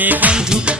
can't undo.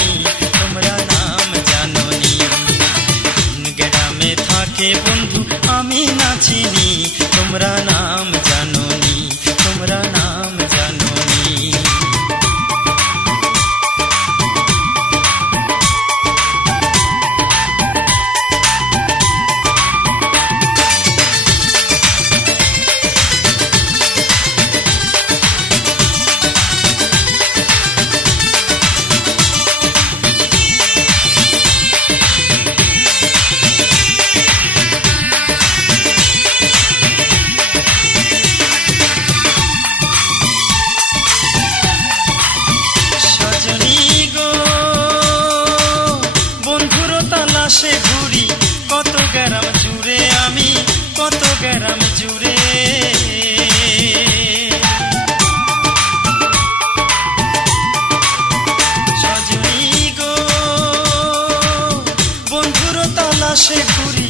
বাতাসে ঘুরি,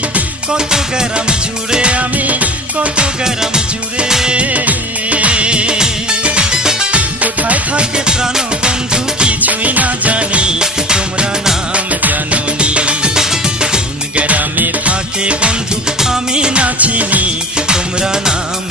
কত গরম জুড়ে আমি, কত গরম জুড়ে। কোথায় থাকে প্রাণ বন্ধু কিছুই না জানি, তোমরা নাম জানি কোন গ্রামে থাকে বন্ধু আমি না চিনি, তোমরা নাম